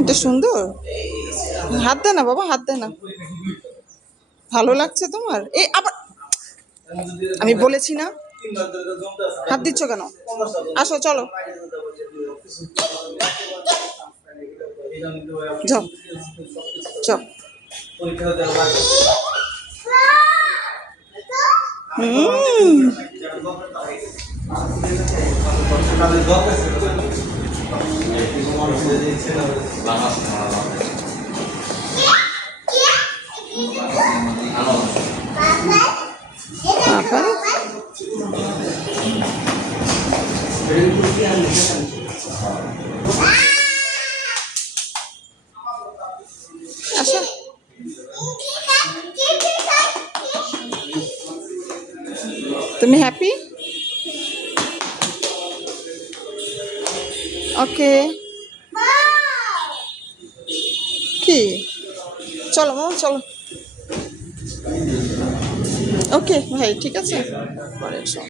এটা সুন্দর। হাত দে না বাবা, হাত দে না। ভালো লাগছে তোমার? এই আবার আমি বলেছি না, হাত দিচ্ছ কেন? আসো চলো, যাও যাও। আচ্ছা, তুমি হ্যাপি? ওকে, কি? চলো মামা চলো। ওকে ভাই, ঠিক আছে।